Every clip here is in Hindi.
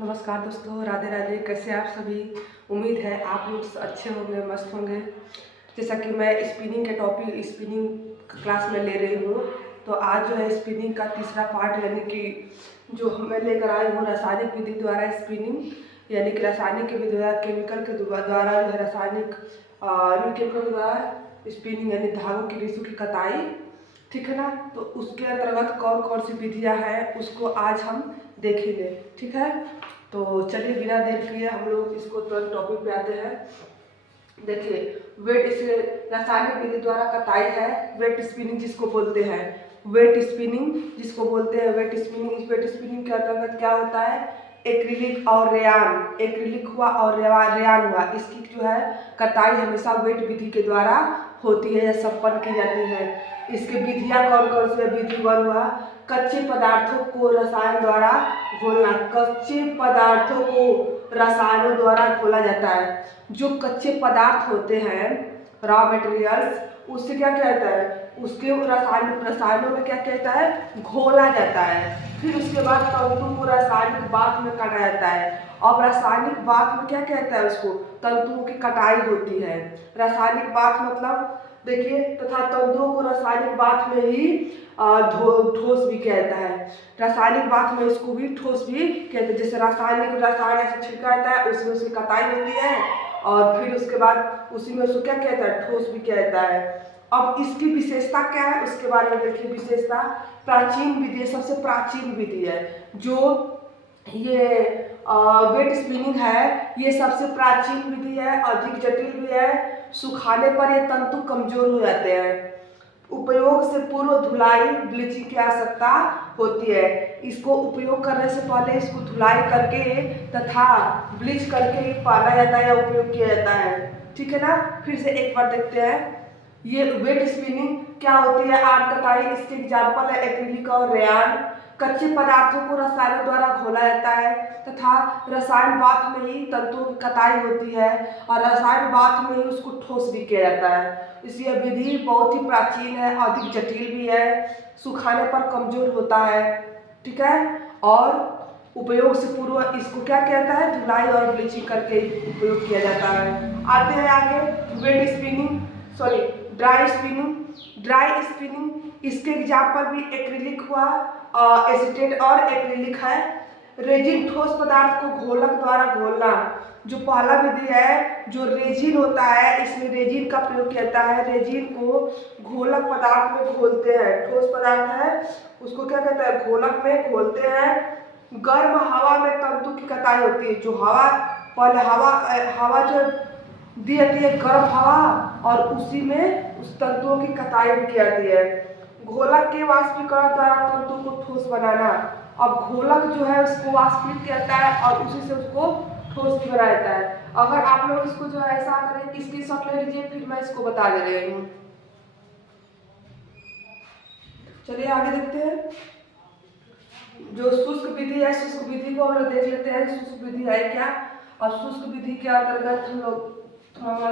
नमस्कार दोस्तों, राधे राधे। कैसे आप सभी? उम्मीद है आप लोग अच्छे होंगे, मस्त होंगे। जैसा कि मैं स्पिनिंग के टॉपिक स्पिनिंग क्लास में ले रही हूँ, तो आज जो है स्पिनिंग का तीसरा पार्ट, यानी कि जो मैं लेकर आई हूँ रासायनिक विधि द्वारा स्पिनिंग, यानी कि रासायनिक विधि द्वारा केमिकल के द्वारा जो है रासायनिक केमिकल के द्वारा स्पिनिंग, यानी धागों की रेशों की कताई। ठीक है ना? तो उसके अंतर्गत कौन कौन सी विधियाँ हैं उसको आज हम देखेंगे। ठीक है, तो चलिए बिना देर किए हम लोग इसको तुरंत टॉपिक पे आते हैं। देखिए, वेट इसे रासायनिक विधि द्वारा कताई है, वेट स्पिनिंग जिसको बोलते हैं। वेट स्पिनिंग जिसको बोलते हैं वेट स्पिनिंग। इस वेट स्पिनिंग के अंतर्गत क्या होता है? एक्रिलिक और रेयान, एक्रिलिक हुआ और रेयान हुआ, इसकी जो है कताई हमेशा वेट विधि के द्वारा होती है या संपन्न की जाती है। इसकी विधियाँ कौन कौन सी है? विधि 1 हुआ कच्चे पदार्थों को रसायन द्वारा घोलना। कच्चे पदार्थों को रसायनों द्वारा घोला जाता है। जो कच्चे पदार्थ होते हैं, रॉ मटेरियल्स, उससे क्या कहता है? उसके रसायनों में क्या कहता है? घोला जाता है। फिर उसके बाद तंतु को रासायनिक बात में काटा जाता है। अब रासायनिक बात में क्या कहता है? उसको तंतुओं की कटाई होती है। रासायनिक बात मतलब देखिए, तथा तंतुओं को रासायनिक बात में ही ठोस भी कहता है। रासायनिक बात में इसको भी ठोस भी कहते हैं। जैसे रसायन ऐसे छिड़का जाता है, उसमें उसकी कटाई होती है और फिर उसके बाद उसी में उसको क्या कहता है? ठोस भी कहता है। अब इसकी विशेषता क्या है उसके बारे में देखिए। विशेषता, प्राचीन विधि, सबसे प्राचीन विधि है जो ये वेट स्पिनिंग है। ये सबसे प्राचीन विधि है, अधिक जटिल भी है। सुखाने पर ये तंतु कमजोर हो जाते हैं। उपयोग से पूर्व धुलाई ब्लीचिंग की आवश्यकता होती है। इसको उपयोग करने से पहले इसको धुलाई करके तथा ब्लीच करके पाला जाता है या उपयोग किया जाता है। ठीक है ना? फिर से एक बार देखते हैं। ये वेट स्पिनिंग क्या होती है? आर्ट कताई, इसके एग्जाम्पल है एक्रिलिक और रेयान। कच्चे पदार्थों को रसायनों द्वारा घोला जाता है तथा रसायन बात में ही तंतुओं की कताई होती है और रसायन बात में ही उसको ठोस भी किया जाता है। इसलिए विधि बहुत ही प्राचीन है, अधिक जटिल भी है, सुखाने पर कमजोर होता है। ठीक है, और उपयोग से पूर्व इसको क्या कहता है? धुलाई और ब्लीचिंग करके उपयोग किया जाता है। आते हैं आगे, wet spinning, sorry dry spinning. Dry spinning इसके एग्जाम्पल भी एक्रिलिक हुआ, एसीटेट और एक्रिलिक है। रेजिन, ठोस पदार्थ को घोलक द्वारा घोलना। जो पहला विधि है, जो रेजिन होता है, इसमें रेजिन का प्रयोग किया जाता है। रेजिन को घोलक पदार्थ में घोलते हैं। ठोस पदार्थ है उसको क्या कहता है? घोलक में घोलते हैं। गर्म हवा में तंतु की कताई होती है। जो हवा, पहले हवा जो दी जाती है, गर्म हवा, और उसी में उस तंतुओं की कताई भी की जाती है। घोलक के वाष्पीकरण द्वारा तंतु को ठोस बनाना। अब घोलक जो है उसको वाष्पित किया जाता है और उसी से उसको ठोस भी बनाया जाता है। अगर आप लोग इसको जो है ऐसा करें, स्क्रीनशॉट ले लीजिए, फिर मैं इसको बता दे रही हूँ। चलिए आगे देखते हैं। जो शुष्क विधि है, शुष्क विधि को हम लोग देख लेते हैं। शुष्क विधि है क्या? और शुष्क विधि के अंतर्गत हम लोग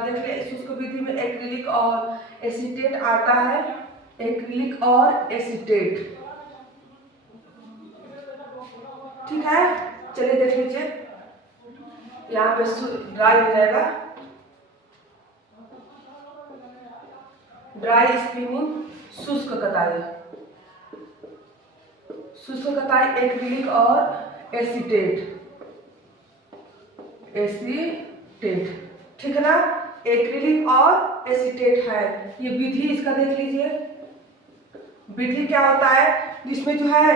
देख ले। शुष्क विधि में एक्रिलिक और एसीटेट आता है। एक्रिलिक और एसीटेट, ठीक है। चलिए देख लीजिए, यहाँ पे ड्राई हो जाएगा। ड्राई स्पिनिंग, शुष्क कताई। शुष्क कताई एक्रिलिक और एसीटेट, ठीक है ना? एक्रिलिक और एसीटेट है। ये विधि इसका देख लीजिए। विधि क्या होता है? जिसमें जो है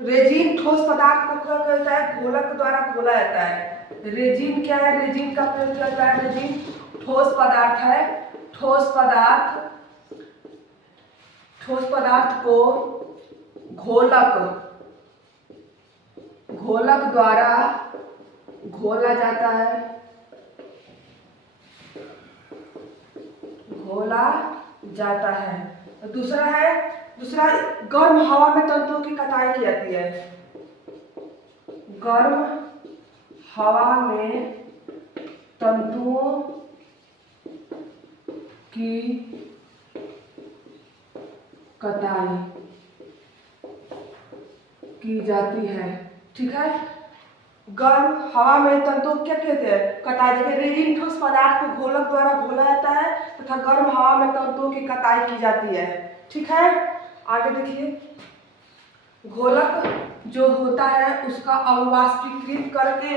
रेजिन, ठोस पदार्थ को क्या कहता है? घोलक द्वारा घोला जाता है। रेजिन क्या है? रेजिन का प्रयोग किया जाता है। रेजिन ठोस पदार्थ है। ठोस पदार्थ को घोलक द्वारा घोला जाता है। दूसरा गर्म हवा में तंतुओं की कताई की जाती है। गर्म हवा में तंतुओं की कताई की जाती है। ठीक है, गर्म हवा में तंतुओं को क्या कहते हैं? कताई। देखिए रेजिन ठोस पदार्थ को घोलक द्वारा घोला जाता है तथा गर्म हवा में तंतुओं की कताई की जाती है। ठीक है, आगे देखिए घोलक जो होता है उसका अवाष्पीकृत करके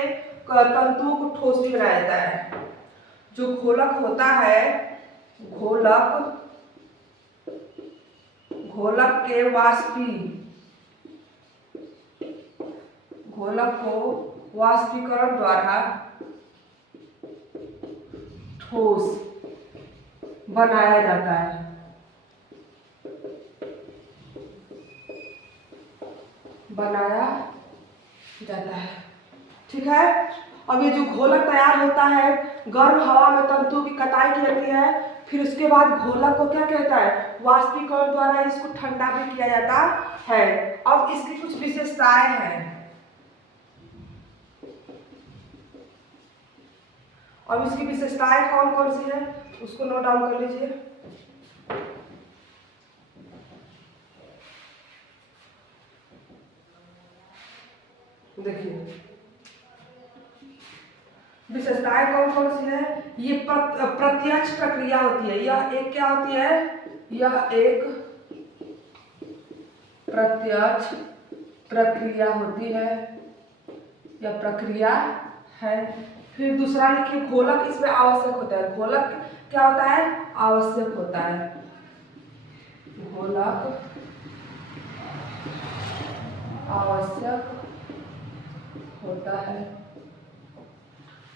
तंतुओं को ठोस भी बनाया जाता है। जो घोलक होता है, घोलक के घोलक को वाष्पीकरण द्वारा ठोस बनाया जाता है। ठीक है, अब ये जो घोलक तैयार होता है गर्म हवा में तंतुओं की कताई की जाती है, फिर उसके बाद घोलक को क्या कहता है? वाष्पीकरण द्वारा इसको ठंडा भी किया जाता है। अब इसकी कुछ विशेषताएं हैं। अब इसकी विशेषताएं कौन कौन सी है उसको नोट डाउन कर लीजिए। देखिए विशेषताएं कौन कौन सी है? ये प्रत्यक्ष प्रक्रिया होती है। यह एक क्या होती है? यह एक प्रत्यक्ष प्रक्रिया होती है, यह प्रक्रिया है। फिर दूसरा लिखिए घोलक इसमें आवश्यक होता है। घोलक क्या होता है? आवश्यक होता है। घोलक आवश्यक होता है।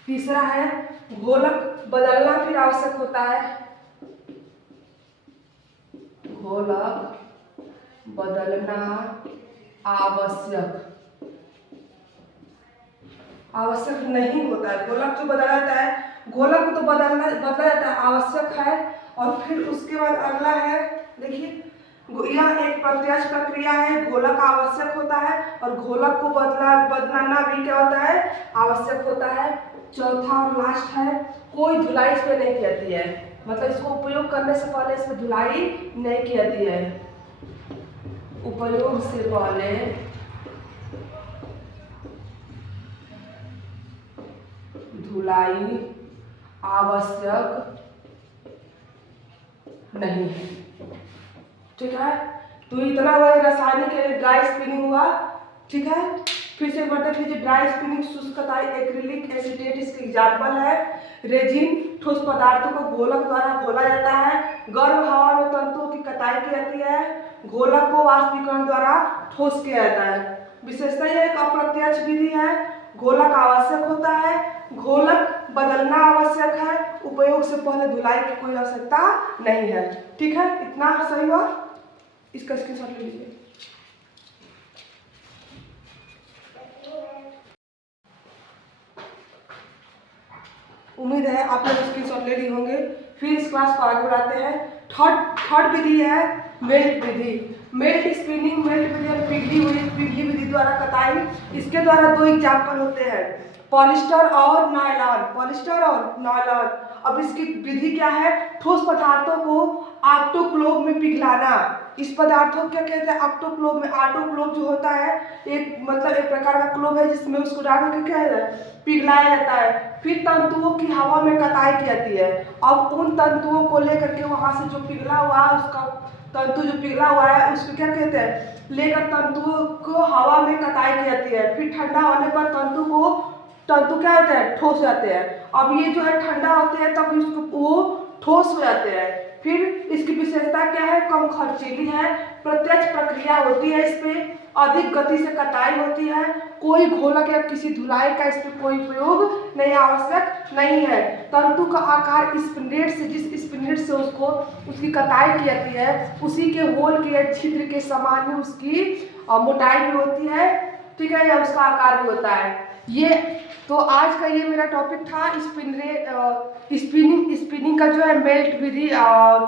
तीसरा है घोलक बदलना फिर आवश्यक होता है। घोलक बदलना आवश्यक नहीं होता है। घोलक जो बदला जाता है, घोलक को तो बदला जाता है, आवश्यक है। और फिर उसके बाद अगला है, देखिए यह एक प्रत्यक्ष प्रक्रिया है, घोलक आवश्यक होता है और घोलक को बदलाना भी क्या होता है? आवश्यक होता है। चौथा और लास्ट है कोई धुलाई इसमें नहीं की जाती है, मतलब इसको उपयोग करने से पहले इसमें धुलाई नहीं की जाती है। उपयोग से पहले धुलाई आवश्यक नहीं है। ठीक है, तो इतना वही रासायनिक ड्राई स्पिनिंग हुआ। ठीक है, फिर से बढ़ते फिर ड्राई स्पिनिंग, शुष्क कताई, एक्रिलिक एसीटेट इसके एग्जाम्पल है। रेजिन ठोस पदार्थों को घोलक द्वारा घोला जाता है। गर्म हवा में तंतुओं की कताई की जाती है। घोलक को वाष्पीकरण द्वारा ठोस किया जाता है। विशेषता यह एक अप्रत्यक्ष विधि है। घोलक आवश्यक होता है। घोलक बदलना आवश्यक है। उपयोग से पहले धुलाई की कोई आवश्यकता नहीं है। ठीक है, इतना सही हुआ। इसका स्क्रीनशॉट ले लीजिए। उम्मीद है आप लोग स्क्रीनशॉट ले लिए होंगे। फिर इस क्लास को आगे बढ़ाते हैं। थर्ड विधि है मेल्ट विधि। मेल्ट स्पिनिंग, मेल्ट विधि और पिघली विधि द्वारा कताई। इसके द्वारा दो एग्जाम्पल होते हैं, पॉलिस्टर और नायलॉन। अब इसकी विधि क्या है? ठोस पदार्थों को ऑटोक्लेव में पिघलाना। इस पदार्थों को क्या कहते हैं? ऑटोक्लेव में। ऑटोक्लेव जो होता है एक प्रकार का क्लोव है जिसमें उसको डाल के क्या है पिघलाया जाता है। फिर तंतुओं की हवा में कताई की जाती है। अब उन तंतुओं को लेकर के वहां से जो पिघला हुआ है उसका तंतु जो पिघला हुआ है उसको क्या कहते हैं? लेकर तंतुओं को हवा में कताई की जाती है। फिर ठंडा होने पर तंतु क्या होते हैं? ठोस जाते हैं। अब ये जो है ठंडा होते हैं तब इसको वो ठोस हो जाते हैं। फिर इसकी विशेषता क्या है? कम खर्चीली है, प्रत्यक्ष प्रक्रिया होती है, इस पे अधिक गति से कताई होती है, कोई घोलक या किसी धुलाई का इस पे कोई उपयोग नहीं, आवश्यक नहीं है। तंतु का आकार स्पिंडल से जिस स्पिंडल से उसकी कताई की जाती है उसी के होल के छिद्र के समान में उसकी मोटाई भी होती है। ठीक है, या उसका आकार भी होता है। ये तो आज का ये मेरा टॉपिक था स्पिनिंग का जो है मेल्ट विधि और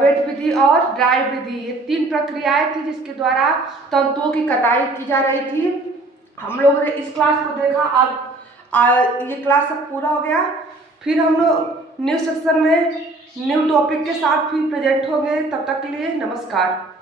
वेट विधि और ड्राई विधि। ये तीन प्रक्रियाएं थी जिसके द्वारा तंतुओं की कताई की जा रही थी। हम लोगों ने इस क्लास को देखा। अब ये क्लास सब पूरा हो गया। फिर हम लोग न्यू सेक्शन में न्यू टॉपिक के साथ फिर प्रेजेंट होंगे। तब तक के लिए नमस्कार।